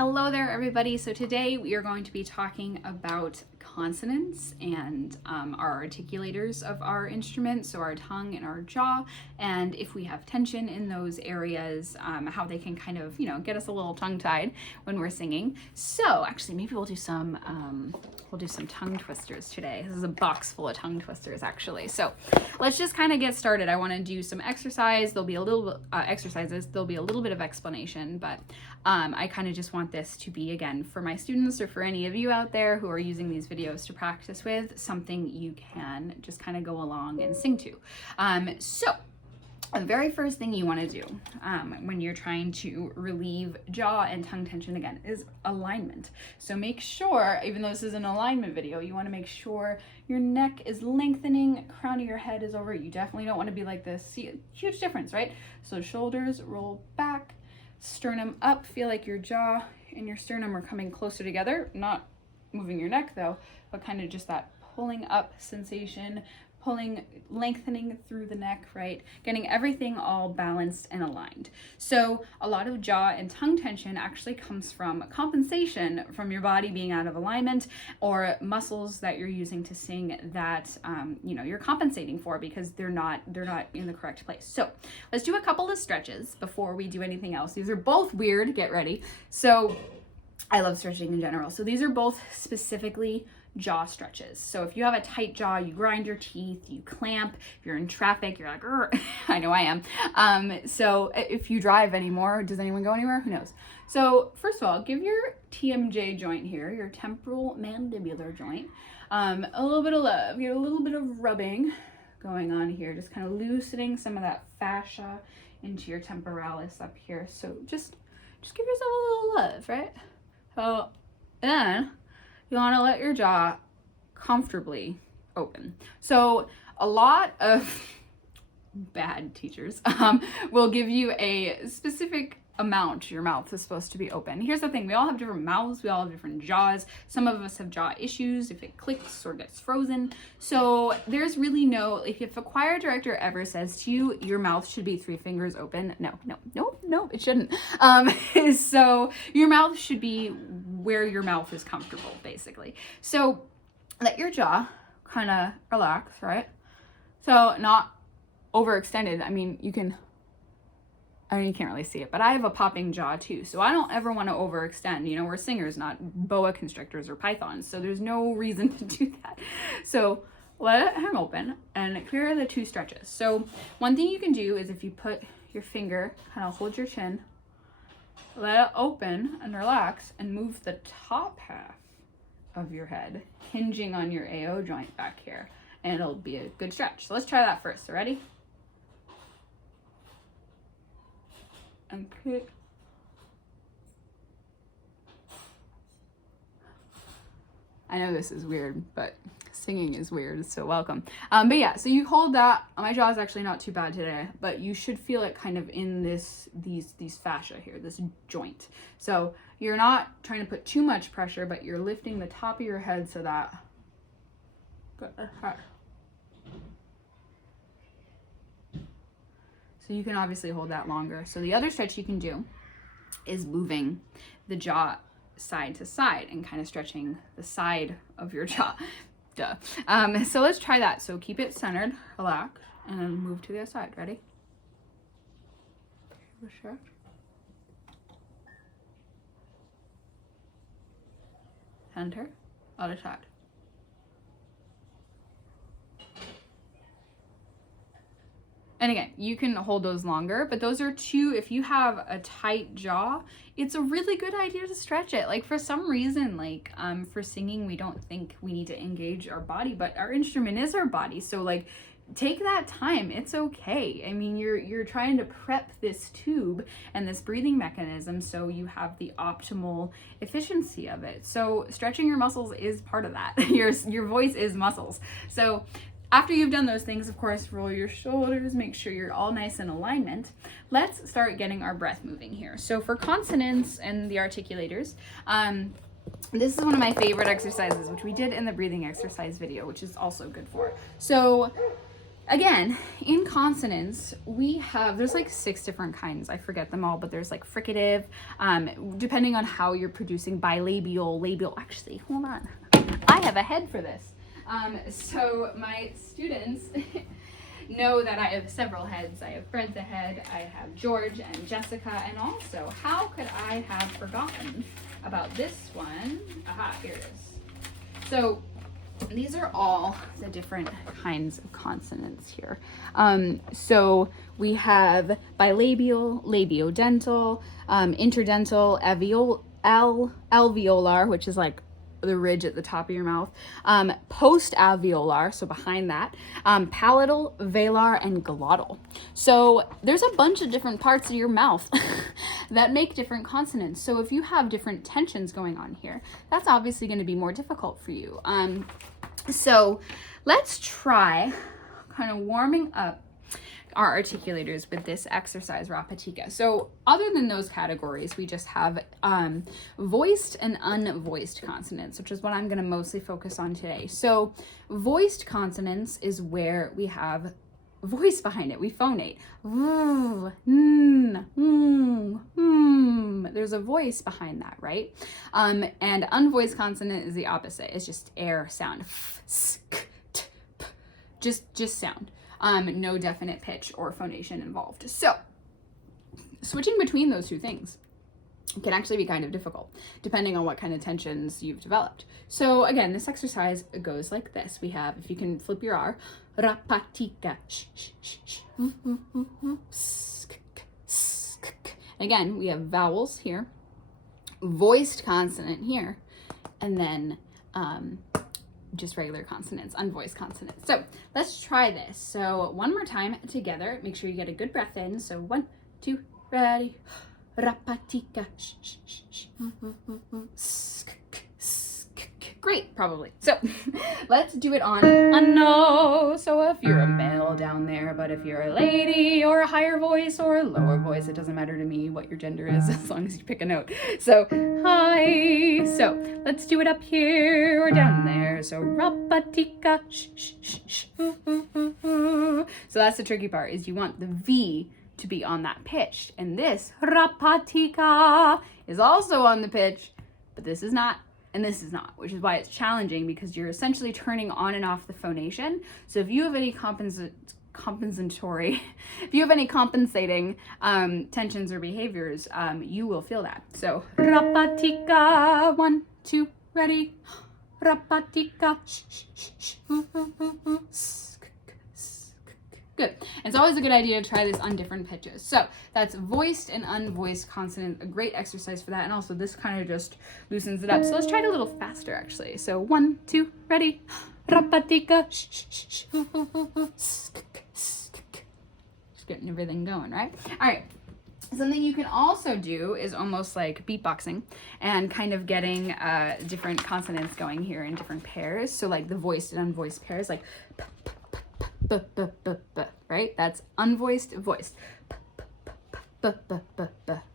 Hello there, everybody. So today we are going to be talking about consonants and our articulators of our instrument, so our tongue and our jaw, and if we have tension in those areas, how they can kind of, get us a little tongue-tied when we're singing. So actually, maybe we'll do some tongue twisters today. This is a box full of tongue twisters, actually. So let's just kind of get started. I want to do some exercise. There'll be a little exercises. There'll be a little bit of explanation, but I kind of just want this to be, again, for my students or for any of you out there who are using these videos to practice with, something you can just kind of go along and sing to. So the very first thing you want to do when you're trying to relieve jaw and tongue tension, again, is alignment. So make sure, even though this is an alignment video, you want to make sure your neck is lengthening, crown of your head is over. You definitely don't want to be like this. See a huge difference, right? So shoulders roll back, sternum up, feel like your jaw and your sternum are coming closer together, not moving your neck though, but kind of just that pulling up sensation, lengthening through the neck, right? Getting everything all balanced and aligned. So a lot of jaw and tongue tension actually comes from compensation from your body being out of alignment, or muscles that you're using to sing that you're compensating for because they're not in the correct place. So let's do a couple of stretches before we do anything else. These are both weird, get ready. So I love stretching in general. So these are both specifically jaw stretches. So if you have a tight jaw, you grind your teeth, you clamp. If you're in traffic, you're like, I know I am. So if you drive anymore, does anyone go anywhere? Who knows? So first of all, give your TMJ joint here, your temporal mandibular joint, a little bit of love. Get a little bit of rubbing going on here, just kind of loosening some of that fascia into your temporalis up here. So just give yourself a little love, right? So then you want to let your jaw comfortably open. So a lot of bad teachers will give you a specific amount your mouth is supposed to be open. Here's the thing, we all have different mouths, we all have different jaws. Some of us have jaw issues if it clicks or gets frozen. So there's really no, if a choir director ever says to you, your mouth should be 3 fingers open, no, it shouldn't. So your mouth should be where your mouth is comfortable, basically. So let your jaw kind of relax, right? So not overextended. I mean, you can't really see it, but I have a popping jaw too, so I don't ever want to overextend. We're singers, not boa constrictors or pythons, so there's no reason to do that. So let it hang open, and here are the 2 stretches. So one thing you can do is if you put your finger, kind of hold your chin, let it open and relax, and move the top half of your head, hinging on your AO joint back here, and it'll be a good stretch. So let's try that first. So ready? And kick. I know this is weird, but singing is weird, so welcome. But yeah, so you hold that. My jaw is actually not too bad today, but you should feel it kind of in these fascia here, this joint. So you're not trying to put too much pressure, but you're lifting the top of your head so that. So you can obviously hold that longer. So the other stretch you can do is moving the jaw side to side and kind of stretching the side of your jaw. Duh. So let's try that. So keep it centered, relax, and then move to the other side. Ready? Stretch. Center, other side. And again, you can hold those longer, but those are 2, if you have a tight jaw, it's a really good idea to stretch it. Like for some reason, for singing, we don't think we need to engage our body, but our instrument is our body. So take that time, it's okay. I mean, you're trying to prep this tube and this breathing mechanism so you have the optimal efficiency of it. So stretching your muscles is part of that. Your voice is muscles. So after you've done those things, of course, roll your shoulders, make sure you're all nice in alignment. Let's start getting our breath moving here. So for consonants and the articulators, this is one of my favorite exercises, which we did in the breathing exercise video, which is also good for. So again, in consonants, there's like 6 different kinds. I forget them all, but there's like fricative, depending on how you're producing bilabial, labial. Actually, hold on. I have a head for this. So my students know that I have several heads. I have Fred's a head, I have George and Jessica, and also, how could I have forgotten about this one? Aha, here it is. So these are all the different kinds of consonants here. So we have bilabial, labiodental, interdental, alveolar, which is like the ridge at the top of your mouth, post-alveolar, so behind that, palatal, velar, and glottal. So there's a bunch of different parts of your mouth that make different consonants. So if you have different tensions going on here, that's obviously going to be more difficult for you. So let's try kind of warming up our articulators with this exercise, Rapatika. So other than those categories, we just have voiced and unvoiced consonants, which is what I'm going to mostly focus on today. So voiced consonants is where we have voice behind it. We phonate. There's a voice behind that, right? And unvoiced consonant is the opposite. It's just air sound. Just sound. No definite pitch or phonation involved. So switching between those two things can actually be kind of difficult, depending on what kind of tensions you've developed. So again, this exercise goes like this. We have, if you can flip your R, rapatika, again, we have vowels here, voiced consonant here, and then just regular consonants, unvoiced consonants. So let's try this. So one more time together. Make sure you get a good breath in. So 1, 2, ready. Rapatika. Great, probably. So let's do it on a no. So if you're a male down there, but if you're a lady or a higher voice or a lower voice, it doesn't matter to me what your gender is as long as you pick a note. So hi. So let's do it up here or down there. So rapatika. So that's the tricky part, is you want the V to be on that pitch. And this rapatika is also on the pitch, but this is not. And this is not, which is why it's challenging, because you're essentially turning on and off the phonation. So if you have any compensating tensions or behaviors, you will feel that. So rapatika, 1, 2, ready. Rapatika. Good. It's always a good idea to try this on different pitches. So that's voiced and unvoiced consonant, a great exercise for that. And also this kind of just loosens it up. So let's try it a little faster actually. So 1, 2, ready. Rapatika. Just getting everything going, right? All right. Something you can also do is almost like beatboxing and kind of getting different consonants going here in different pairs. So like the voiced and unvoiced pairs, like right? That's unvoiced, voiced.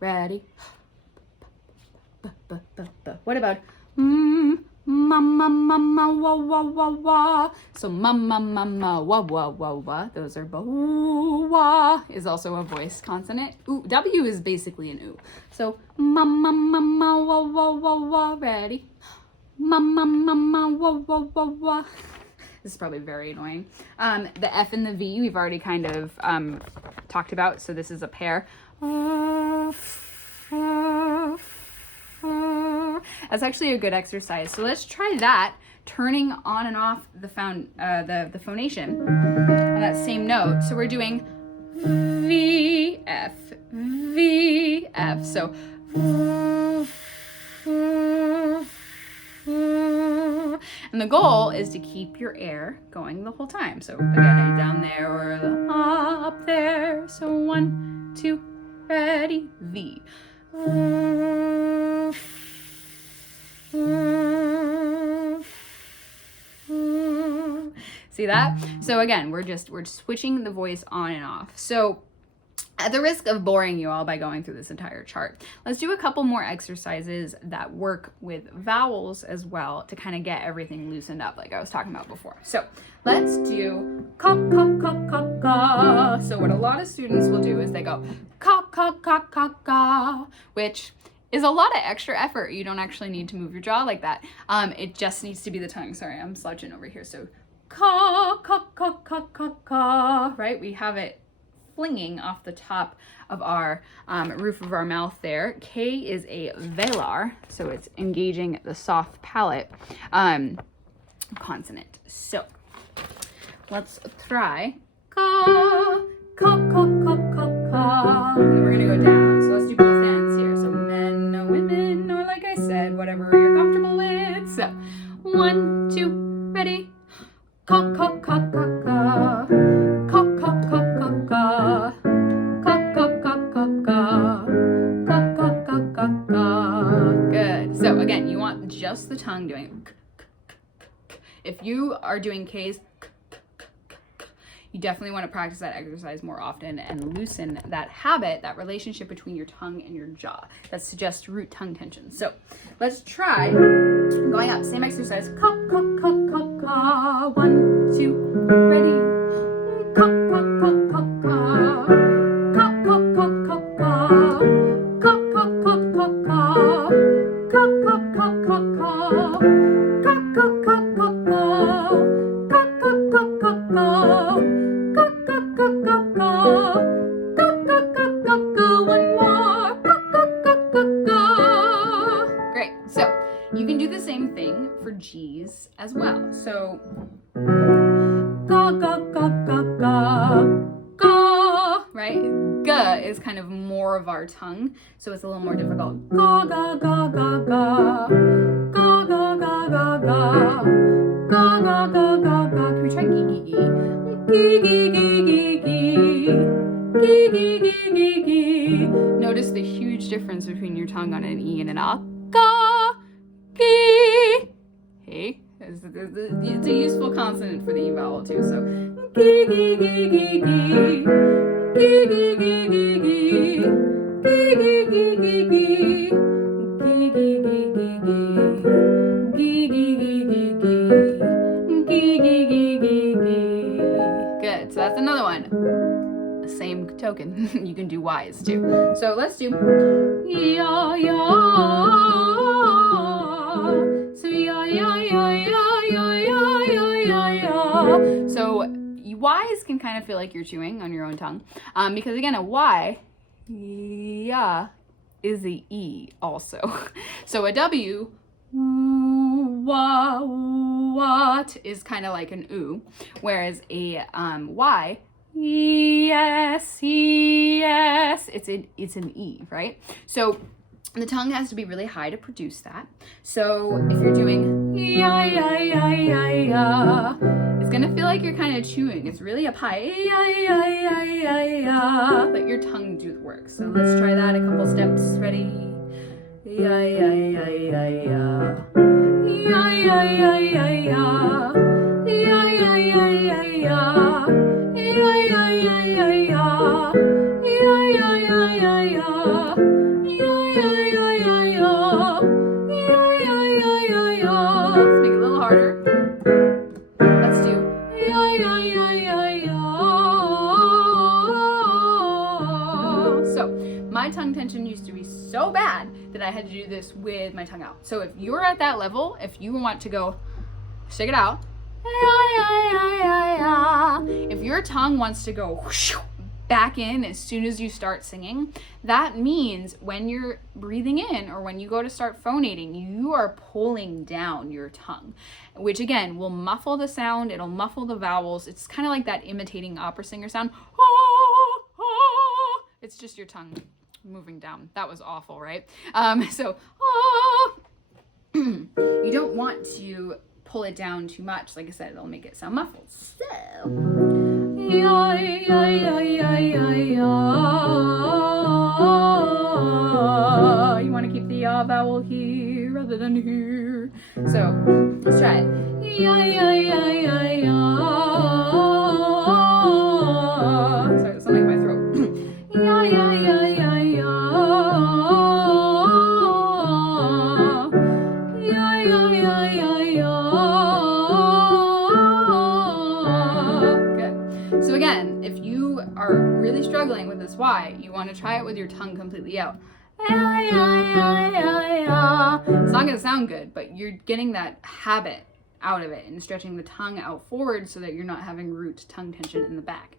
Ready? What about mama mama wah wah wah wah? So mama mama wah wah wah wah. Those are wah is also a voiced consonant. Ooh, W is basically an oo. So mama mama wah wah wah wah. Ready? Mama mama wah wah wah wah. This is probably very annoying. The F and the V we've already kind of talked about, so this is a pair. That's actually a good exercise. So let's try that, turning on and off the phonation on that same note. So we're doing V, F, V, F. So and the goal is to keep your air going the whole time. So again, down there or up there. So 1, 2, ready, V. See that? So again, we're switching the voice on and off. So At the risk of boring you all by going through this entire chart, let's do a couple more exercises that work with vowels as well to kind of get everything loosened up like I was talking about before. So let's do ka, ka, ka, ka, ka. So what a lot of students will do is they go ka, ka, ka, ka, ka, which is a lot of extra effort. You don't actually need to move your jaw like that. It just needs to be the tongue. Sorry, I'm slouching over here. So ka, ka, ka, ka, ka, ka, right? We have it flinging off the top of our roof of our mouth there. K is a velar, so it's engaging the soft palate consonant. So let's try ka, ka, ka, ka, ka, ka. And we're gonna go down. So let's do both ends here. So men, no women, or like I said, whatever you're comfortable with. So 1, 2, ready? Ka, ka, ka, ka, ka. Good. So again, you want just the tongue doing. If you are doing K's, you definitely want to practice that exercise more often and loosen that habit, that relationship between your tongue and your jaw. That suggests root tongue tension. So let's try going up. Same exercise. Ka, ka, ka, ka, ka. 1, 2, ready? Ka, ka, ka, ka, ka. Ka, ka, ka, ka, ka. Ka, ka, ka, ka, ka. Ka, ka, ka, ka, ka. Ka, ka, ka, ka, ka. Ka, ka, ka, ka, ka. One more. Great. So you can do the same thing for G's as well. So ga ga ga ga ga ga, right? Ga is kind of more of our tongue, so it's a little more difficult. Ga ga ga ga ga ga ga ga ga ga ga ga ga ga ga. Can we try gee gee gee? Gee gee gee gee gee. Gee gee gee gee gee. Notice the huge difference between your tongue on an E and an A. Ga, gee. Hey, it's a useful consonant for the E vowel too. So gee gee gee gee gee. Gee gee gee gee gee. Gee gee gee gee gee. Gee gee gee gee gee. Gee gee gee gee gee. Gee gee gee gee gee. Good. So that's another one. Same token, you can do Y's too. So let's do ya ya. So ya ya ya ya ya ya ya ya ya. So Y's can kind of feel like you're chewing on your own tongue, because again, a Y, yeah, is a E also. So a W, what is kind of like an oo, whereas a Y, yes, it's an E, right? So the tongue has to be really high to produce that. So if you're doing ya ya ya ya ya, it's gonna feel like you're kind of chewing. It's really up high, ya ya ya ya ya. Let your tongue do the work. So let's try that a couple steps. Ready? Ya ya ya ya ya. Ya ya ya ya ya. Ya ya ya ya ya. Ya ya ya ya ya. Ya ya ya ya ya. Ya ya ya ya ya. Ya ya ya ya ya. Let's make it a little harder. Let's do ya ya ya ya ya. So my tongue tension used to be so bad that I had to do this with my tongue out. So if you're at that level, if you want to go, stick it out. If your tongue wants to go back in as soon as you start singing, that means when you're breathing in or when you go to start phonating, you are pulling down your tongue, which again will muffle the sound. It'll muffle the vowels. It's kind of like that imitating opera singer sound. It's just your tongue moving down. That was awful, right? You don't want to pull it down too much. Like I said, it'll make it sound muffled. So, ya, ya, ya, ya, ya, ya. You want to keep the ya vowel here rather than here. So, let's try it. Ya, ya, ya, ya, ya. Sorry, there's something in my throat. Ya, why you want to try it with your tongue completely out. It's not going to sound good, but you're getting that habit out of it and stretching the tongue out forward so that you're not having root tongue tension in the back.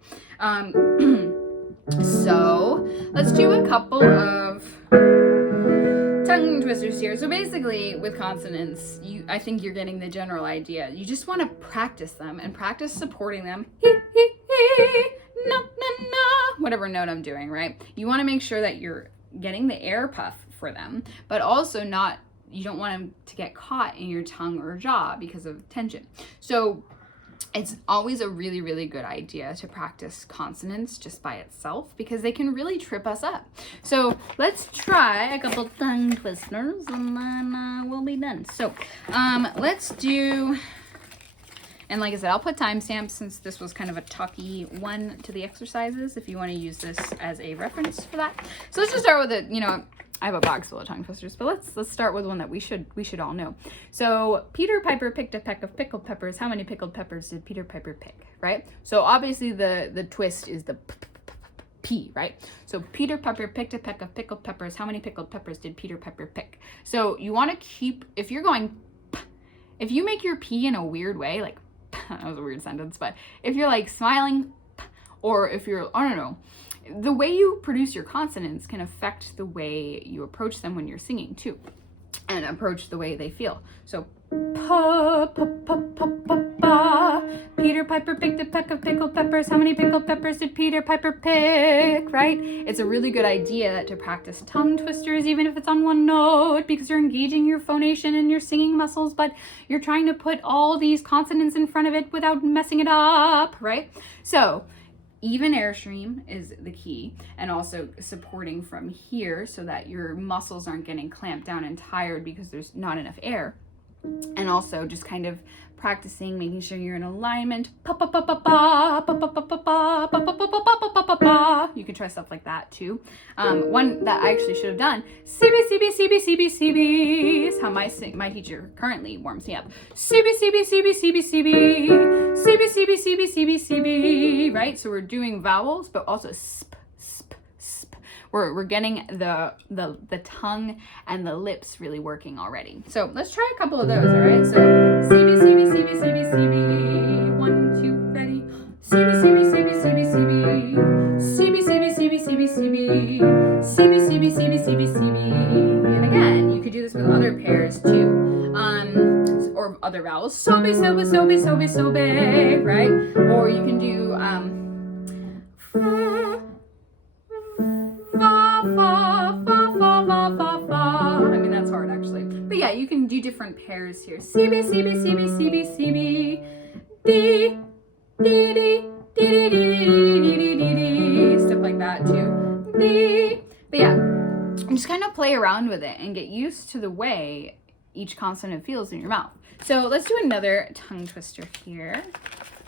So let's do a couple of tongue twisters here. So basically with consonants, I think you're getting the general idea. You just want to practice them and practice supporting them. Na, na, na, whatever note I'm doing, right? You want to make sure that you're getting the air puff for them, but also you don't want them to get caught in your tongue or jaw because of tension. So it's always a really, really good idea to practice consonants just by itself because they can really trip us up. So let's try a couple tongue twisters and then we'll be done. So let's do, and like I said, I'll put timestamps since this was kind of a talky one to the exercises if you want to use this as a reference for that. So let's just start with it. I have a box full of tongue twisters, but let's start with one that we should all know. So Peter Piper picked a peck of pickled peppers. How many pickled peppers did Peter Piper pick, right? So obviously the twist is the P, right? So Peter Piper picked a peck of pickled peppers. How many pickled peppers did Peter Piper pick? So you want to keep, if you're going, if you make your P in a weird way, like, that was a weird sentence, but if you're like smiling, or if you're, I don't know, the way you produce your consonants can affect the way you approach them when you're singing too, and approach the way they feel. So, pa, pa, pa, pa, pa, pa. Peter Piper picked a peck of pickled peppers. How many pickled peppers did Peter Piper pick, right? It's a really good idea to practice tongue twisters, even if it's on one note, because you're engaging your phonation and your singing muscles, but you're trying to put all these consonants in front of it without messing it up, right? So, even airstream is the key, and also supporting from here so that your muscles aren't getting clamped down and tired because there's not enough air. And also just kind of practicing, making sure you're in alignment. Pa pa pa pa pa pa pa pa pa pa pa pa pa pa pa pa pa. You can try stuff like that too. One that I actually should have done, CB CB CB CB CB, is how my teacher currently warms me up. CB CB CB CB CB CB CB CB CB CB. Right. So we're doing vowels, but also sp sp sp. We're getting the tongue and the lips really working already. So let's try a couple of those, all right? So CB, CB, CB, CB, CB. 1, 2, ready? CB, CB, CB, CB, CB. CB, CB, CB, CB, CB. CB, CB, CB, CB, CB. And again, you could do this with other pairs too. Or other vowels. Sobe, sobe, sobe, sobe, sobe, right? Or you can do fa, fa, fa, fa, fa, fa, fa. I mean, that's hard actually. But yeah, you can do different pairs here. CB, CB, CB, CB, CB. D, D, D, D, D, D, D, D, D. Stuff like that too. D. But yeah, just kind of play around with it and get used to the way each consonant feels in your mouth. So let's do another tongue twister here.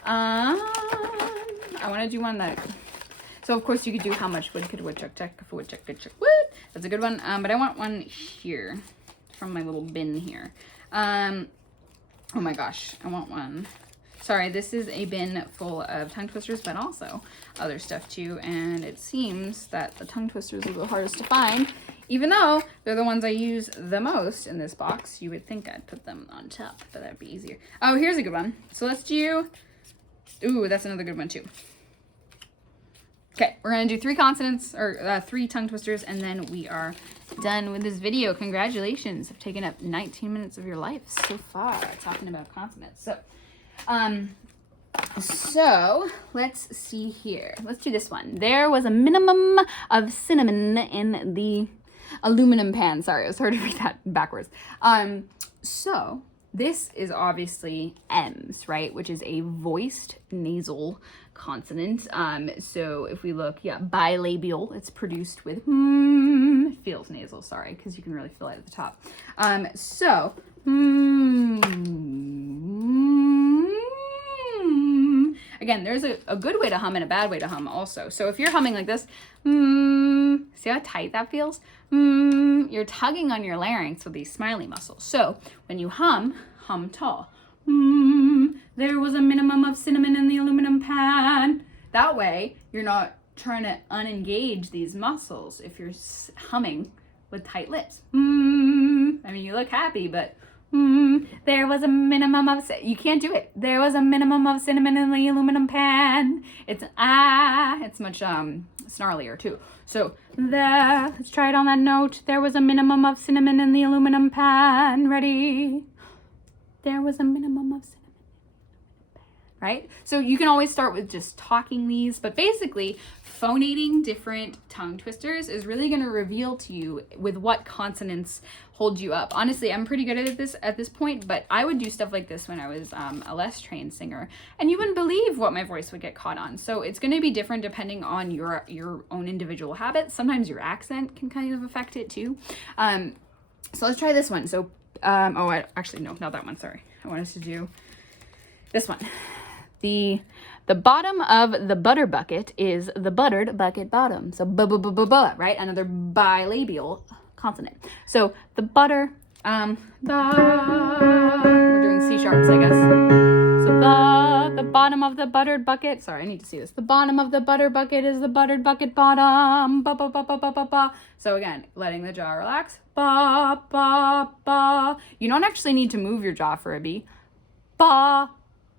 I want to do one that... So of course you could do how much wood could woodchuck chuck if a woodchuck could chuck wood. That's a good one. But I want one here from my little bin here. Oh my gosh, I want one. Sorry, this is a bin full of tongue twisters, but also other stuff too. And it seems that the tongue twisters are the hardest to find, even though they're the ones I use the most in this box. You would think I'd put them on top, but that'd be easier. Oh, here's a good one. So let's do, ooh, that's another good one too. Okay, we're gonna do 3 consonants, or 3 tongue twisters, and then we are done with this video. Congratulations, I've taken up 19 minutes of your life so far talking about consonants. So let's see here. Let's do this one. There was a minimum of cinnamon in the aluminum pan. Sorry, it was hard to read that backwards. So this is obviously M's, right? Which is a voiced nasal consonant. So if we look, yeah, bilabial, it's produced with it feels nasal, sorry, because you can really feel it at the top. Again, there's a good way to hum and a bad way to hum also. So if you're humming like this, see how tight that feels? You're tugging on your larynx with these smiley muscles. So when you hum tall. There was a minimum of cinnamon in the aluminum pan. That way, you're not trying to unengage these muscles if you're humming with tight lips. I mean, you look happy, but there was a minimum of, you can't do it. There was a minimum of cinnamon in the aluminum pan. It's much snarlier too. So let's try it on that note. There was a minimum of cinnamon in the aluminum pan. Ready? There was a minimum of cinnamon. Right? So you can always start with just talking these, but basically phonating different tongue twisters is really going to reveal to you with what consonants hold you up. Honestly, I'm pretty good at this point, but I would do stuff like this when I was a less trained singer, and you wouldn't believe what my voice would get caught on. So it's going to be different depending on your own individual habits. Sometimes your accent can kind of affect it too. So let's try this one. So, actually, no, not that one. Sorry. I want us to do this one. The bottom of the butter bucket is the buttered bucket bottom. So right? Another bilabial consonant. So the butter, we're doing C sharps, I guess. So the bottom of the buttered bucket. Sorry, I need to see this. The bottom of the butter bucket is the buttered bucket bottom. Ba ba ba ba ba ba ba. So again, letting the jaw relax. Ba ba ba. You don't actually need to move your jaw for a B. Ba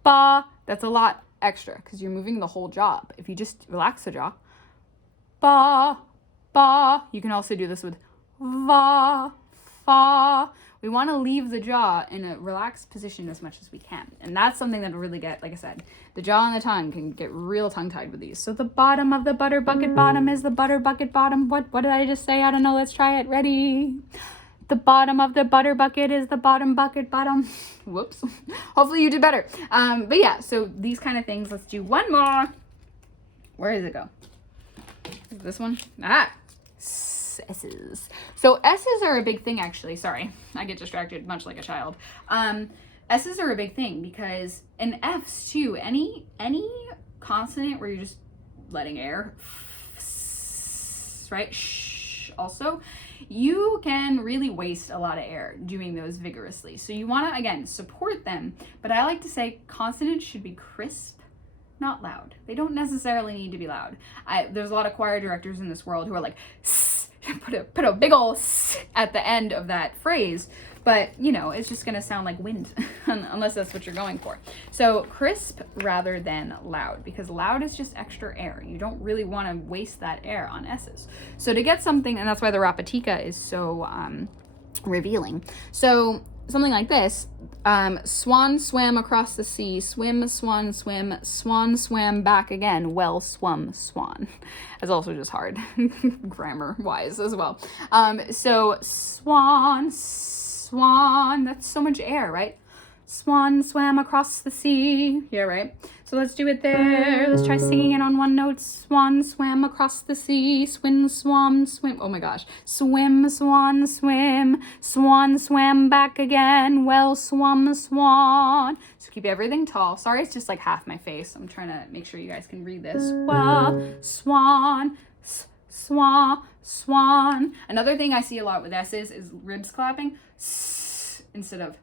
ba. That's a lot extra because you're moving the whole jaw. If you just relax the jaw, ba, ba. You can also do this with va, fa. We want to leave the jaw in a relaxed position as much as we can. And that's something that will really get, like I said, the jaw and the tongue can get real tongue-tied with these. So the bottom of the butter bucket bottom is the butter bucket bottom. What did I just say? I don't know. Let's try it. Ready? The bottom of the butter bucket is the bottom bucket bottom. Whoops. Hopefully you did better. But yeah, so these kind of things. Let's do one more. Where does it go? Is it this one? S's. So S's are a big thing, actually. Sorry, I get distracted much like a child. S's are a big thing because in F's too, any consonant where you're just letting air, right? Shh. Also, you can really waste a lot of air doing those vigorously. So you want to, again, support them. But I like to say consonants should be crisp, not loud. They don't necessarily need to be loud. There's a lot of choir directors in this world who are like, put a big ol' at the end of that phrase. But, you know, it's just going to sound like wind, unless that's what you're going for. So crisp rather than loud, because loud is just extra air. You don't really want to waste that air on S's. So to get something, and that's why the rapatica is so revealing. So something like this, swan swam across the sea, swim, swan, swim, swan swam back again, well swum, swan. That's also just hard, grammar-wise as well. So swan, swan, that's so much air, right? Swan swam across the sea. Yeah, right? So let's do it there. Let's try singing it on one note. Swan swam across the sea. Swim, swam, swim. Oh my gosh. Swim, swan, swim. Swan swam back again. Well swum, swan. So keep everything tall. Sorry, it's just like half my face. I'm trying to make sure you guys can read this. Swan, swan, swan. Another thing I see a lot with S's is ribs clapping. Instead of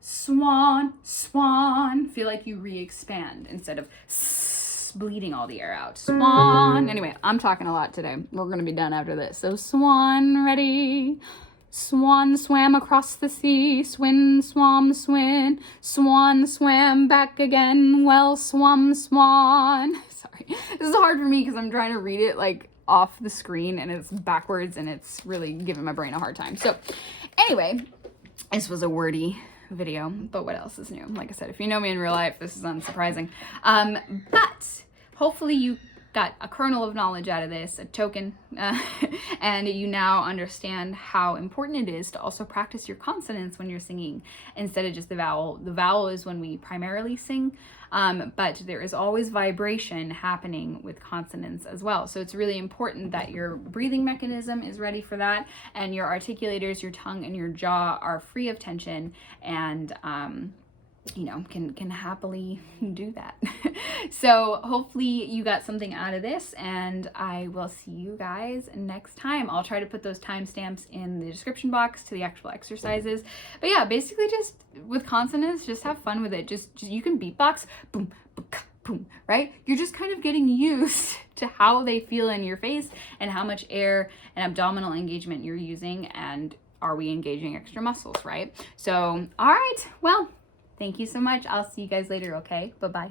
swan, swan. Feel like you re-expand instead of bleeding all the air out. Swan. Anyway, I'm talking a lot today. We're going to be done after this. So swan, ready? Swan swam across the sea. Swim, swam, swim. Swan swam back again. Well swum, swan. Sorry. This is hard for me because I'm trying to read it like off the screen and it's backwards and it's really giving my brain a hard time. So anyway, this was a wordy video, but what else is new? Like I said, if you know me in real life, this is unsurprising. But hopefully you got a kernel of knowledge out of this, a token, and you now understand how important it is to also practice your consonants when you're singing instead of just the vowel. The vowel is when we primarily sing, but there is always vibration happening with consonants as well. So it's really important that your breathing mechanism is ready for that, and your articulators, your tongue and your jaw are free of tension and you know, can happily do that. So hopefully you got something out of this, and I will see you guys next time. I'll try to put those timestamps in the description box to the actual exercises. But yeah, basically just with consonants, just have fun with it. Just you can beatbox, boom, boom, boom, right? You're just kind of getting used to how they feel in your face and how much air and abdominal engagement you're using, and are we engaging extra muscles, right? So, all right, well, thank you so much. I'll see you guys later, okay? Bye-bye.